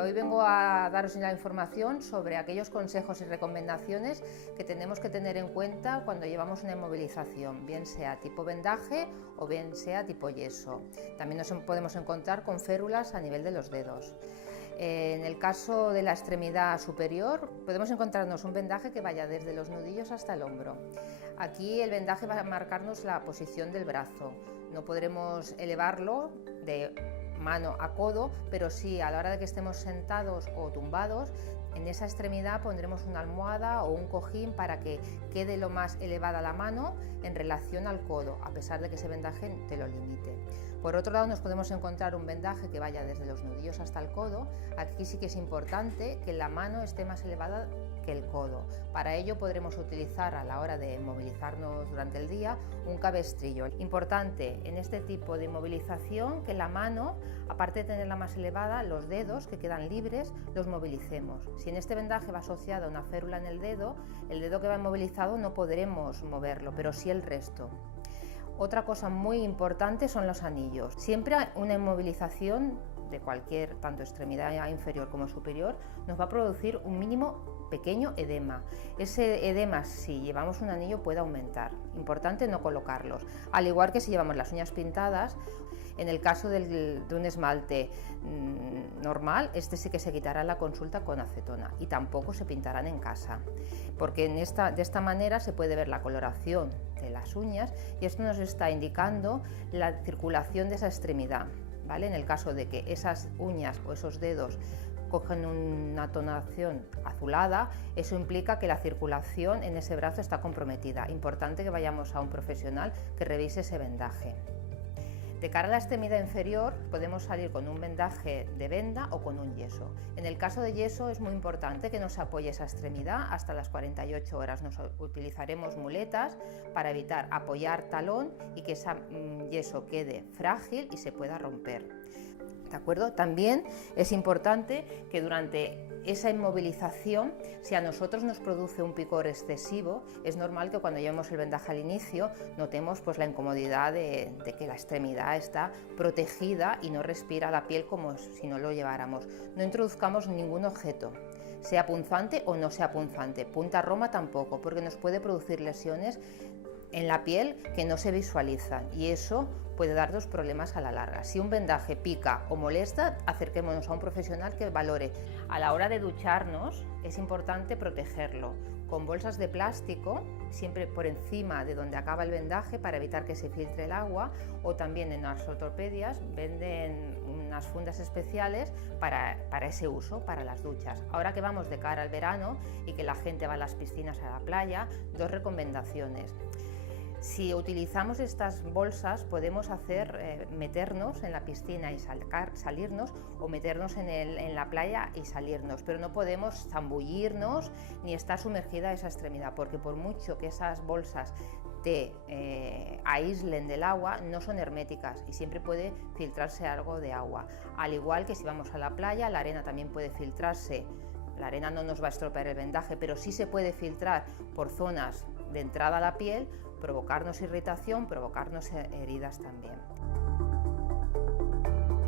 Hoy vengo a daros la información sobre aquellos consejos y recomendaciones que tenemos que tener en cuenta cuando llevamos una inmovilización, bien sea tipo vendaje o bien sea tipo yeso. También nos podemos encontrar con férulas a nivel de los dedos. En el caso de la extremidad superior podemos encontrarnos un vendaje que vaya desde los nudillos hasta el hombro. Aquí el vendaje va a marcarnos la posición del brazo. No podremos elevarlo de mano a codo, pero sí a la hora de que estemos sentados o tumbados, en esa extremidad pondremos una almohada o un cojín para que quede lo más elevada la mano en relación al codo, a pesar de que ese vendaje te lo limite. Por otro lado, nos podemos encontrar un vendaje que vaya desde los nudillos hasta el codo. Aquí sí que es importante que la mano esté más elevada que el codo. Para ello podremos utilizar a la hora de movilizarnos durante el día un cabestrillo. Importante en este tipo de inmovilización que la mano, aparte de tenerla más elevada, los dedos que quedan libres los movilicemos. Si en este vendaje va asociada una férula en el dedo que va inmovilizado no podremos moverlo, pero sí el resto. Otra cosa muy importante son los anillos. Siempre una inmovilización de cualquier, tanto extremidad inferior como superior, nos va a producir un mínimo pequeño edema. Ese edema, si llevamos un anillo, puede aumentar. Importante no colocarlos. Al igual que si llevamos las uñas pintadas, en el caso de un esmalte normal, este sí que se quitará en la consulta con acetona y tampoco se pintarán en casa, porque de esta manera se puede ver la coloración de las uñas y esto nos está indicando la circulación de esa extremidad, ¿vale? En el caso de que esas uñas o esos dedos cogen una tonación azulada, eso implica que la circulación en ese brazo está comprometida. Importante que vayamos a un profesional que revise ese vendaje. De cara a la extremidad inferior podemos salir con un vendaje de venda o con un yeso. En el caso de yeso es muy importante que no se apoye esa extremidad hasta las 48 horas. Utilizaremos muletas para evitar apoyar talón y que ese yeso quede frágil y se pueda romper. ¿De acuerdo? También es importante que durante esa inmovilización, si a nosotros nos produce un picor excesivo, es normal que cuando llevemos el vendaje al inicio notemos la incomodidad de que la extremidad está protegida y no respira la piel como si no lo lleváramos. No introduzcamos ningún objeto, sea punzante o no sea punzante, punta roma tampoco, porque nos puede producir lesiones en la piel que no se visualizan y eso puede darnos problemas a la larga. Si un vendaje pica o molesta, acerquémonos a un profesional que valore. A la hora de ducharnos es importante protegerlo con bolsas de plástico, siempre por encima de donde acaba el vendaje para evitar que se filtre el agua, o también en las ortopedias venden unas fundas especiales para ese uso, para las duchas. Ahora que vamos de cara al verano y que la gente va a las piscinas, a la playa, dos recomendaciones. Si utilizamos estas bolsas podemos meternos en la piscina y salirnos o meternos en la playa y salirnos, pero no podemos zambullirnos ni estar sumergida esa extremidad, porque por mucho que esas bolsas te aíslen del agua, no son herméticas y siempre puede filtrarse algo de agua. Al igual que si vamos a la playa, la arena también puede filtrarse. La arena no nos va a estropear el vendaje, pero sí se puede filtrar por zonas de entrada a la piel, provocarnos irritación, provocarnos heridas también.